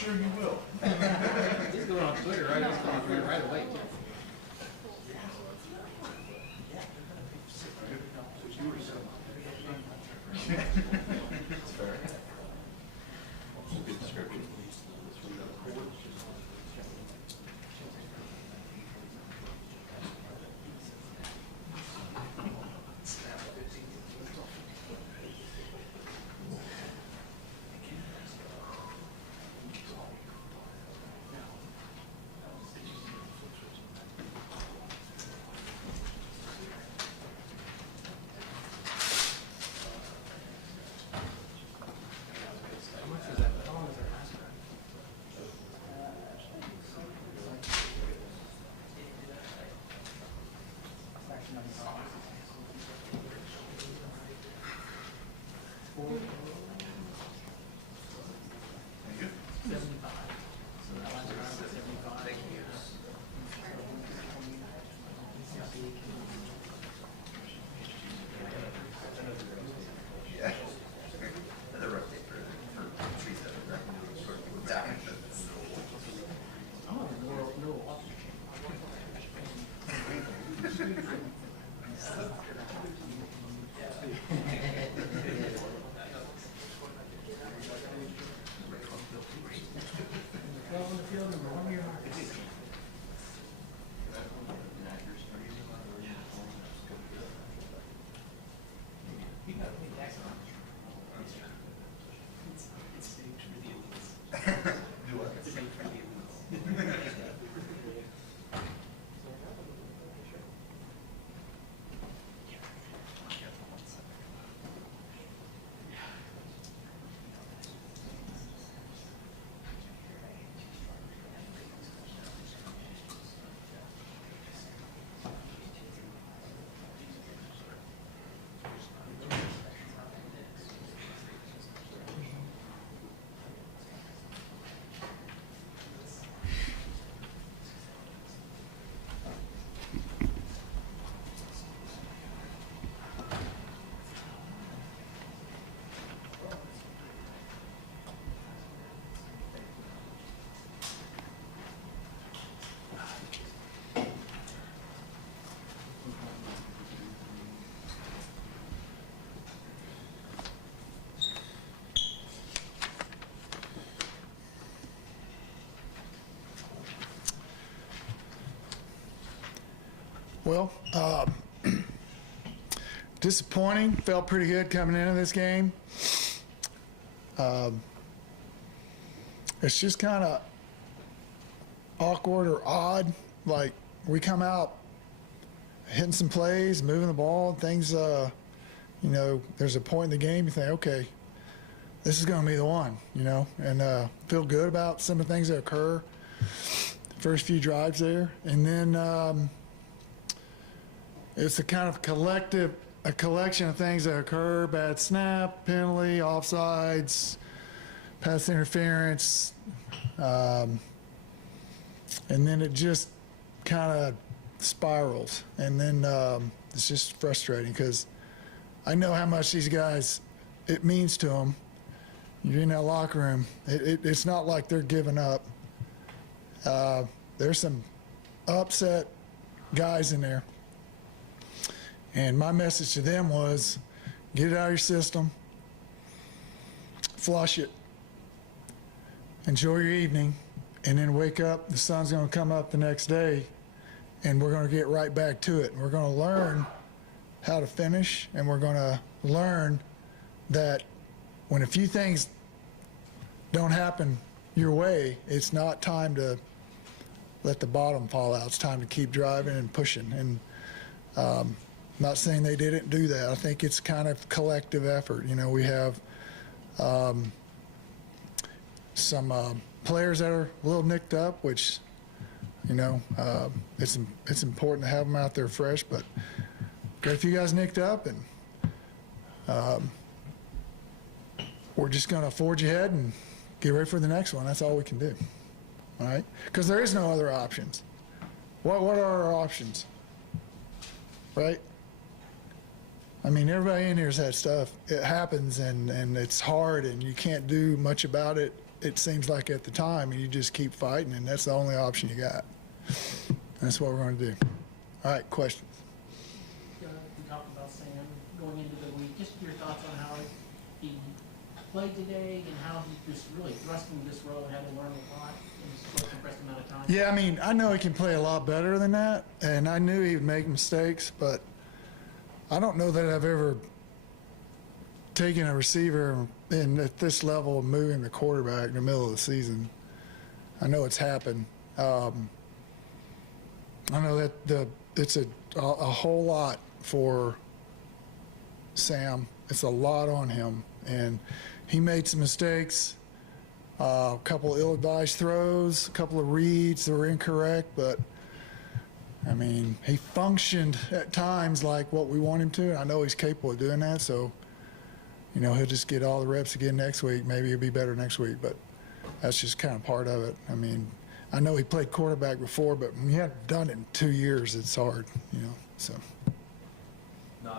sure you will. He's going on Twitter, right? He's going on Twitter right away. It's fair. It's a good description. Well, disappointing. Felt pretty good coming into this game. It's just kind of awkward or odd. Like, we come out hitting some plays, moving the ball, and things, there's a point in the game you think, okay, this is going to be the one, and feel good about some of the things that occur first few drives there. And then it's a kind of a collection of things that occur: bad snap, penalty, offsides, pass interference, and then it just kind of spirals. And then it's just frustrating because I know how much these guys, it means to them. You're in that locker room. It's not like they're giving up. There's some upset guys in there. And my message to them was, get it out of your system, flush it, enjoy your evening, and then wake up. The sun's going to come up the next day, and we're going to get right back to it. We're going to learn how to finish, and we're going to learn that when a few things don't happen your way, it's not time to let the bottom fall out. It's time to keep driving and pushing. And not saying they didn't do that. I think it's kind of collective effort. We have some players that are a little nicked up, which, it's important to have them out there fresh. But got a few guys nicked up, and we're just going to forge ahead and get ready for the next one. That's all we can do. All right? Because there is no other options. What are our options? Right? I mean, everybody in here has had stuff. It happens, and it's hard, and you can't do much about it it seems like at the time, and you just keep fighting, and that's the only option you got. That's what we're going to do. All right, questions? We talked about Sam going into the week. Just your thoughts on how he played today and how he just really thrust into this role and had to learn a lot in such a compressed amount of time. Yeah, I mean, I know he can play a lot better than that, and I knew he would make mistakes, but I don't know that I've ever taken a receiver and at this level of moving the quarterback in the middle of the season. I know it's happened. I know that it's a whole lot for Sam. It's a lot on him, and he made some mistakes. A couple of ill-advised throws, a couple of reads that were incorrect, but I mean, he functioned at times like what we want him to. I know he's capable of doing that, so you know, he'll just get all the reps again next week. Maybe he'll be better next week, but that's just kind of part of it. I mean, I know he played quarterback before, but when you haven't done it in 2 years, it's hard, you know, so. You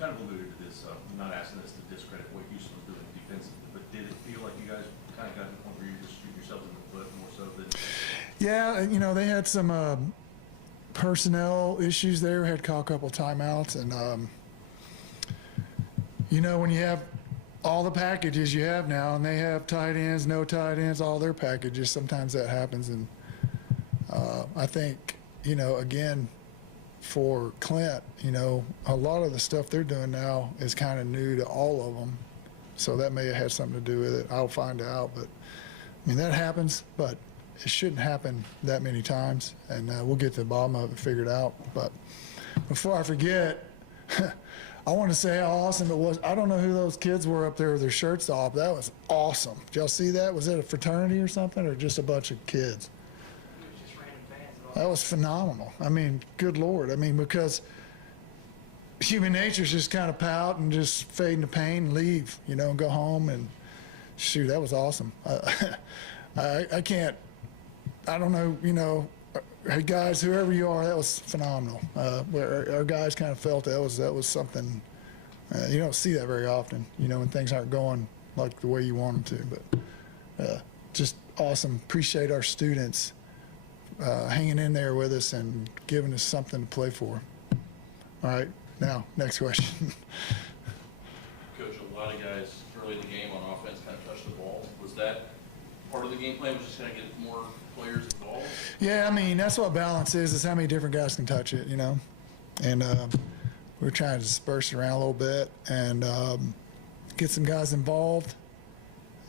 kind of alluded to this, I'm not asking this to discredit what Houston was doing defensively, but did it feel like you guys kind of got to the point where you were just shooting yourselves in the foot more so than? Yeah, you know, they had some personnel issues there, had caught a couple timeouts, and, you know, when you have all the packages you have now, and they have tight ends, no tight ends, all their packages, sometimes that happens. And I think, you know, again, for Clint, you know, a lot of the stuff they're doing now is kind of new to all of them. So that may have had something to do with it. I'll find out. But, I mean, that happens, but it shouldn't happen that many times. And we'll get to the bottom of it and figure it out. But before I forget, I want to say how awesome it was. I don't know who those kids were up there with their shirts off. That was awesome. Did y'all see that? Was it a fraternity or something, or just a bunch of kids? It was just random fans. That was phenomenal. I mean, good Lord. I mean, because human nature is just kind of pout and just fade into pain and leave, you know, and go home. And shoot, that was awesome. I can't, I don't know, you know, hey guys, whoever you are, that was phenomenal. Our guys kind of felt that was something. You don't see that very often, you know, when things aren't going like the way you want them to. But just awesome. Appreciate our students hanging in there with us and giving us something to play for. All right, now next question. Coach, a lot of guys early in the game on offense kind of touched the ball. Was that part of the game plan? Was just going to get more players involved? Yeah, I mean, that's what balance is how many different guys can touch it, you know. And we're trying to disperse it around a little bit and get some guys involved.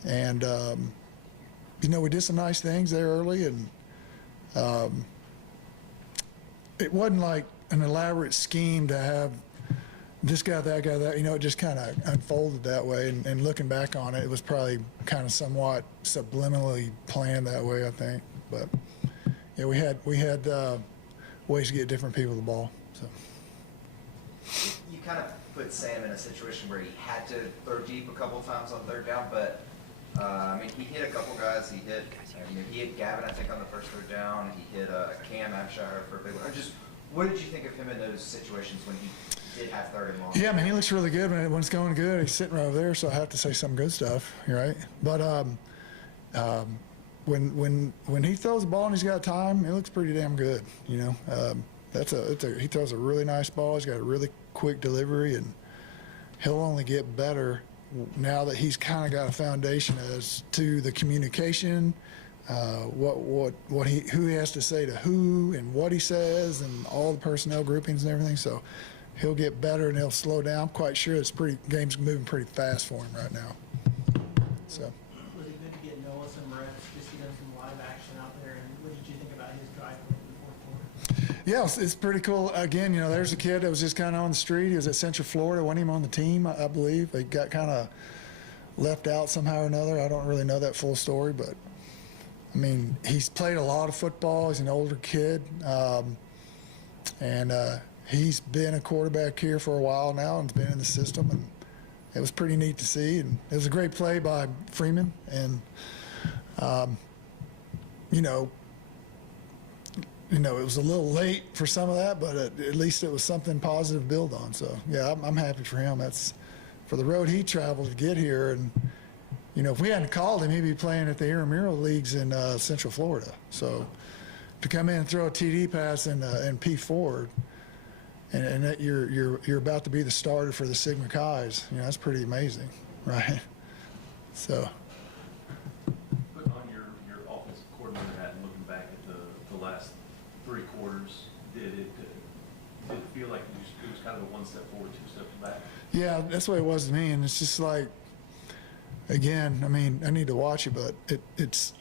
And, you know, we did some nice things there early. And it wasn't like an elaborate scheme to have this guy, that, you know, it just kind of unfolded that way. And looking back on it, it was probably kind of somewhat subliminally planned that way, I think. But yeah, we had ways to get different people the ball. So you kind of put Sam in a situation where he had to throw deep a couple times on third down, but I mean, he hit a couple guys. He hit Gavin, I think, on the first third down. He hit Cam Abshire for a big one. Just what did you think of him in those situations when he did have third and long? yeah, I mean, he looks really good when it's going good. He's sitting right over there, so I have to say some good stuff, right? But when he throws the ball and he's got time, it looks pretty damn good. You know, he throws a really nice ball. He's got a really quick delivery, and he'll only get better now that he's kind of got a foundation as to the communication, who he has to say to who and what he says, and all the personnel groupings and everything. So he'll get better and he'll slow down. I'm quite sure game's moving pretty fast for him right now. So. Was it good to get Noah some reps, just to get him some live action out there? And what did you think about his drive in the fourth quarter? Yeah, it's pretty cool. Again, you know, there's a kid that was just kind of on the street. He was at Central Florida. Wasn't even on the team, I believe. He got kind of left out somehow or another. I don't really know that full story, but I mean, he's played a lot of football. He's an older kid, and he's been a quarterback here for a while now and's been in the system, and it was pretty neat to see. And it was a great play by Freeman, and you know, it was a little late for some of that, but at least it was something positive to build on. So yeah, I'm happy for him. That's for the road he traveled to get here, and you know, if we hadn't called him, he'd be playing at the intramural leagues in Central Florida. So to come in and throw a TD pass and P Ford, and that you're about to be the starter for the Sigma Chi's, you know, that's pretty amazing, right? So. Put on your offensive coordinator hat and looking back at the last 3 quarters, did it feel like it was kind of a 1 step forward, 2 steps back? Yeah, that's the way it was to me, and it's just like, again, I mean, I need to watch it, but it's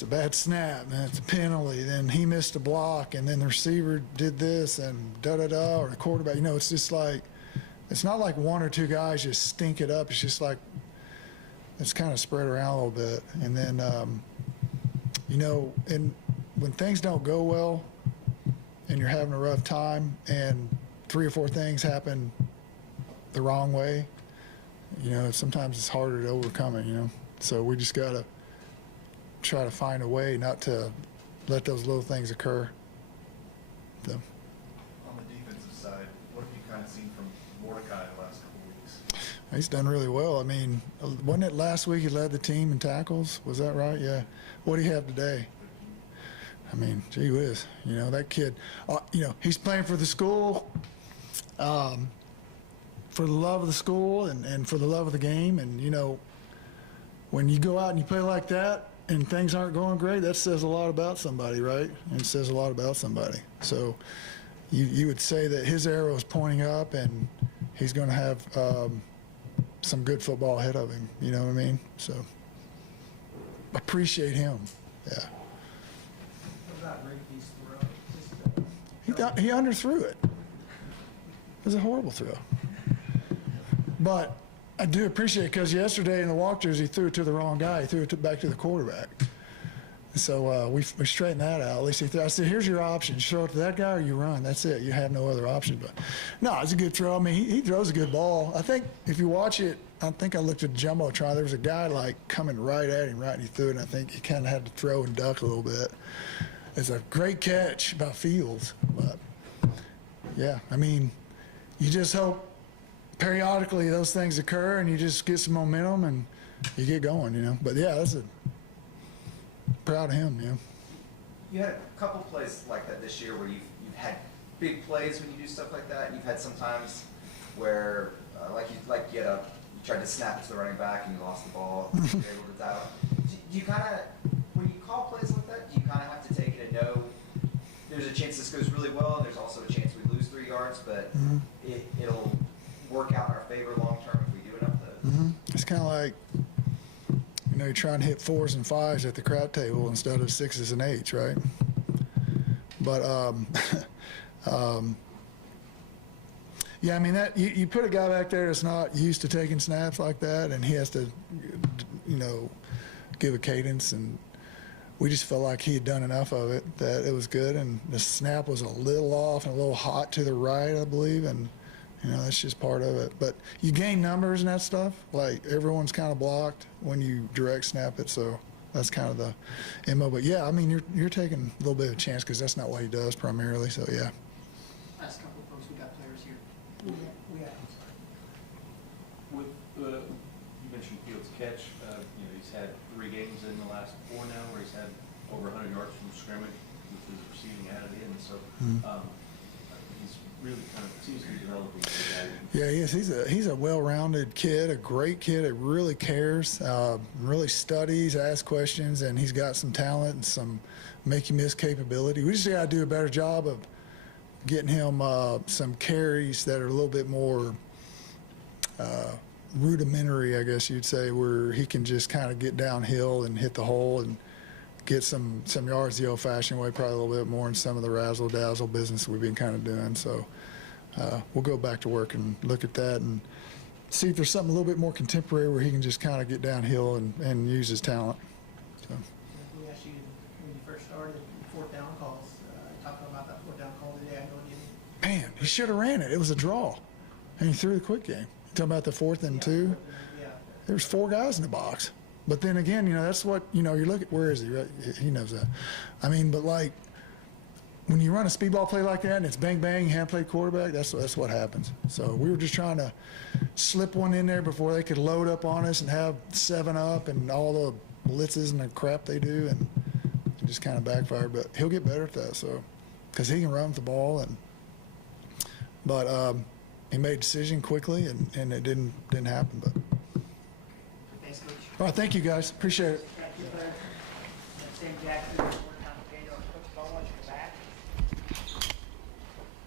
a bad snap, man. It's a penalty. Then he missed a block, and then the receiver did this, and da-da-da, or the quarterback. You know, it's just like, it's not like 1 or 2 guys just stink it up. It's just like, it's kind of spread around a little bit. And then, you know, and when things don't go well and you're having a rough time and 3 or 4 things happen the wrong way, you know, sometimes it's harder to overcome it, you know. So we just got to try to find a way not to let those little things occur. So. On the defensive side, what have you kind of seen from Mordecai the last couple of weeks? He's done really well. I mean, wasn't it last week he led the team in tackles? Was that right? Yeah. What do you have today? I mean, gee whiz. You know, that kid, you know, he's playing for the school, for the love of the school and for the love of the game. And, you know, when you go out and you play like that and things aren't going great, that says a lot about somebody, right? And it says a lot about somebody. So you would say that his arrow is pointing up and he's going to have some good football ahead of him. You know what I mean? So appreciate him. Yeah. What about Rigby's throw? He underthrew it. It was a horrible throw. But I do appreciate it because yesterday in the walkthroughs he threw it to the wrong guy. He threw it back to the quarterback. So we straightened that out. At least I said, here's your option. Throw it to that guy or you run. That's it. You have no other option. But no, it's a good throw. I mean, he throws a good ball. I think if you watch it, I think I looked at the Jumbotron. There was a guy like coming right at him, right, and he threw it. And I think he kind of had to throw and duck a little bit. It's a great catch by Fields. But yeah, I mean, you just hope periodically those things occur and you just get some momentum and you get going, you know. But yeah, proud of him, you know. You had a couple plays like that this year where you've had big plays when you do stuff like that. You've had some times where, you tried to snap to the running back and you lost the ball. You were able to dial. Do you kind of, when you call plays like that, do you kind of have to take it and know there's a chance this goes really well and there's also a chance we lose 3 yards, but it'll work out in our favor long term if we do enough of those? It's kind of like, you know, you're trying to hit 4s and 5s at the crap table instead of 6s and 8s, right? But yeah, I mean, that you put a guy back there that's not used to taking snaps like that, and he has to, you know, give a cadence, and we just felt like he had done enough of it that it was good, and the snap was a little off and a little hot to the right, I believe, and you know, that's just part of it. But you gain numbers and that stuff. Like, everyone's kind of blocked when you direct snap it, so that's kind of the MO. But yeah, I mean, you're taking a little bit of a chance because that's not what he does primarily. So yeah. Last couple of folks, we got players here. We have. With you mentioned Fields' catch, you know, he's had 3 games in the last 4 now where he's had over 100 yards from scrimmage with his receiving out of the end. So he's really kind of seems to be developing. Yeah, he is. He's a well-rounded kid, a great kid that really cares, really studies, asks questions, and he's got some talent and some make-you-miss capability. We just got to do a better job of getting him some carries that are a little bit more rudimentary, I guess you'd say, where he can just kind of get downhill and hit the hole and get some yards the old-fashioned way, probably a little bit more in some of the razzle-dazzle business we've been kind of doing. So we'll go back to work and look at that and see if there's something a little bit more contemporary where he can just kind of get downhill and use his talent. So. We asked you when you first started, 4th down calls. Talking about that 4th down call today, I know it didn't. Man, he should have ran it. It was a draw, and he threw the quick game. You talking about the 4th and 2? Yeah. There's 4 guys in the box. But then again, you know, that's what, you know, you look at, where is he, right? He knows that. I mean, but like, when you run a speedball play like that and it's bang bang hand play quarterback, that's what happens. So we were just trying to slip one in there before they could load up on us and have 7 up and all the blitzes and the crap they do, and it just kind of backfired. But he'll get better at that, so because he can run with the ball, but he made a decision quickly and it didn't happen. But Thanks, Coach. all right, thank you guys, appreciate it. Thank you, Bud. Sam Jackson, four-time Daniel, Coach Ball, watch your back.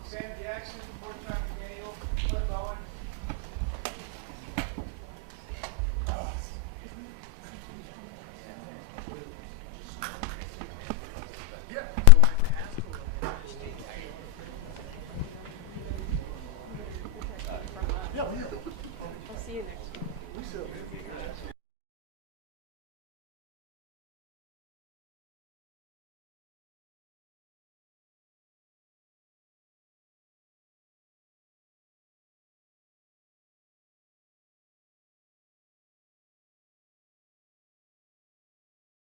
Sam Jackson, four-time